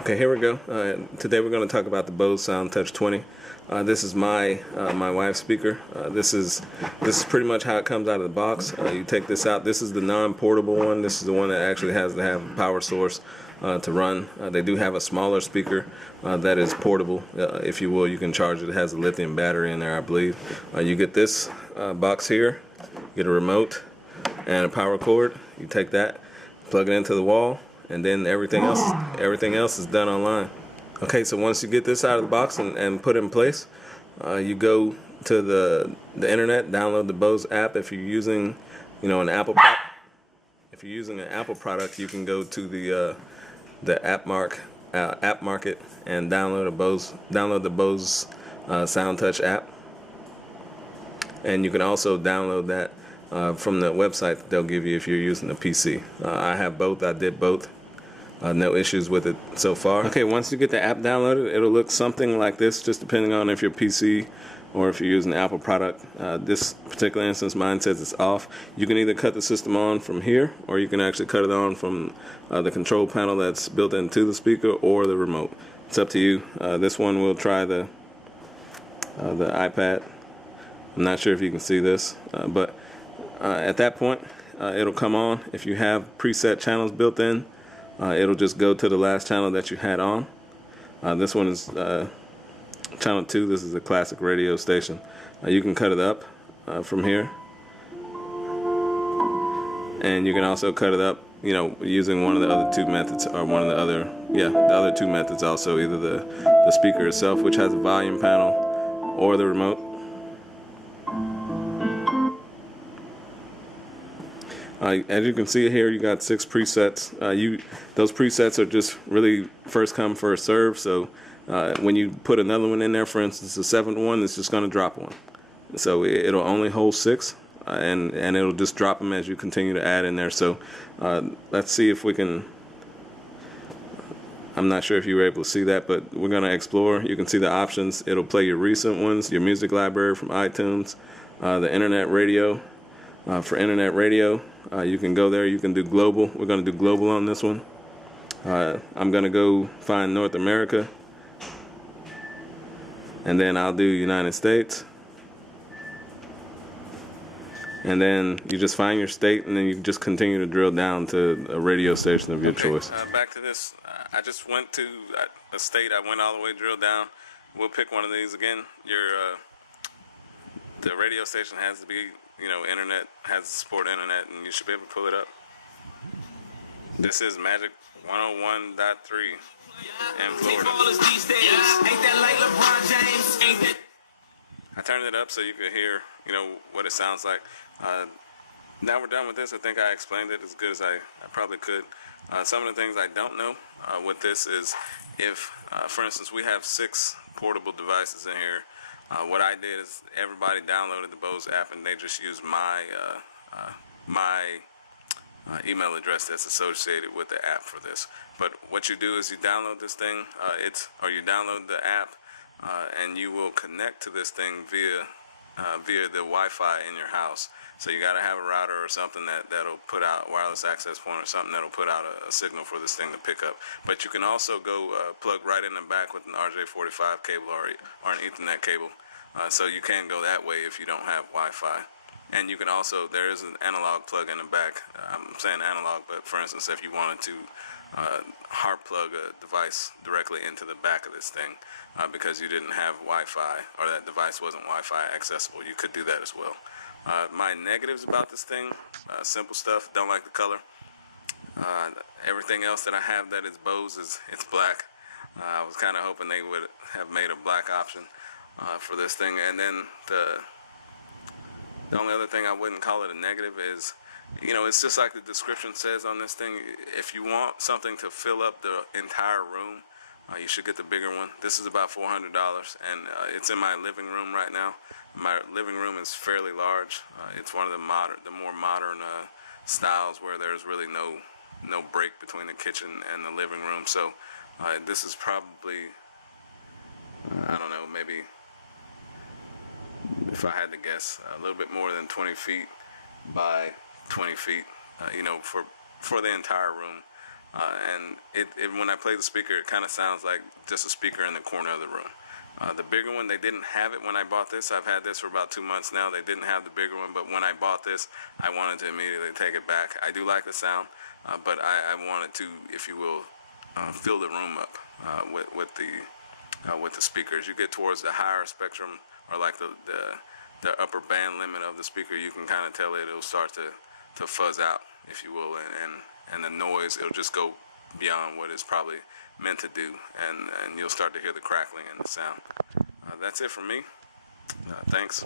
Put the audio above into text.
Okay, here we go. Today we're going to talk about the Bose SoundTouch 20. This is my wife's speaker. This is pretty much how it comes out of the box. You take this out. This is the non-portable one. This is the one that actually has to have a power source to run. They do have a smaller speaker that is portable, if you will. You can charge it. It has a lithium battery in there, I believe. You get this box here. You get a remote and a power cord. You take that, plug it into the wall, and then everything else is done online. Okay, so once you get this out of the box and put it in place, you go to the internet, download the Bose app. If you're using, an Apple product, you can go to the app market and download the Bose SoundTouch app, and you can also download that from the website that they'll give you if you're using a PC. I have both. I did both. No issues with it so far. Okay, once you get the app downloaded, it'll look something like this, just depending on if you're PC or if you're using an Apple product. This particular instance, mine says it's off. You can either cut the system on from here, or you can actually cut it on from the control panel that's built into the speaker or the remote. It's up to you. This one will try the iPad. I'm not sure if you can see this, but at that point, it'll come on. If you have preset channels built in, it'll just go to the last channel that you had on. This one is channel 2. This is a classic radio station. You can cut it up from here, and you can also cut it up, using one of the other two methods, or the other two methods also, either the speaker itself, which has a volume panel, or the remote. As you can see here, you got 6 presets. Those presets are just really first come, first serve. So when you put another one in there, for instance, the 7th one, it's just going to drop one. So it'll only hold 6, and it'll just drop them as you continue to add in there. So let's see if we can. I'm not sure if you were able to see that, but we're going to explore. You can see the options. It'll play your recent ones, your music library from iTunes, the internet radio. For internet radio, you can go there. You can do global. We're going to do global on this one. I'm going to go find North America, and then I'll do United States. And then you just find your state, and then you just continue to drill down to a radio station of your choice. Back to this. I just went to a state. I went all the way, drilled down. We'll pick one of these again. The radio station has to be, internet, has to support internet, and you should be able to pull it up. This is Magic 101.3 in Florida. I turned it up so you could hear, what it sounds like. Now we're done with this. I think I explained it as good as I probably could. Some of the things I don't know with this is if, for instance, we have 6 portable devices in here. What I did is everybody downloaded the Bose app, and they just used my email address that's associated with the app for this. But what you do is you download this thing, you download the app, and you will connect to this thing via the Wi-Fi in your house. So you got to have a router or something that'll put out wireless access point or something that'll put out a signal for this thing to pick up. But you can also go plug right in the back with an RJ45 cable or an Ethernet cable. So you can go that way if you don't have Wi-Fi. And you can also, there is an analog plug in the back. I'm saying analog, but for instance, if you wanted to hard plug a device directly into the back of this thing because you didn't have Wi-Fi, or that device wasn't Wi-Fi accessible, you could do that as well. My negatives about this thing, simple stuff, don't like the color. Everything else that I have that is Bose it's black. I was kind of hoping they would have made a black option for this thing. And then the only other thing I wouldn't call it a negative is, it's just like the description says on this thing. If you want something to fill up the entire room, you should get the bigger one. This is about $400, and it's in my living room right now. My living room is fairly large. It's one of the more modern styles where there's really no break between the kitchen and the living room. So this is probably, I don't know, maybe, if I had to guess, a little bit more than 20 feet by 20 feet, for the entire room. And when I play the speaker, it kind of sounds like just a speaker in the corner of the room. The bigger one, they didn't have it when I bought this. I've had this for about 2 months now. They didn't have the bigger one, but when I bought this, I wanted to immediately take it back. I do like the sound, but I wanted to, if you will, fill the room up with the speakers. You get towards the higher spectrum, or like the upper band limit of the speaker, you can kind of tell it'll start to fuzz out, if you will, and the noise, it'll just go beyond what it's probably meant to do, and you'll start to hear the crackling and the sound. That's it for me. Thanks.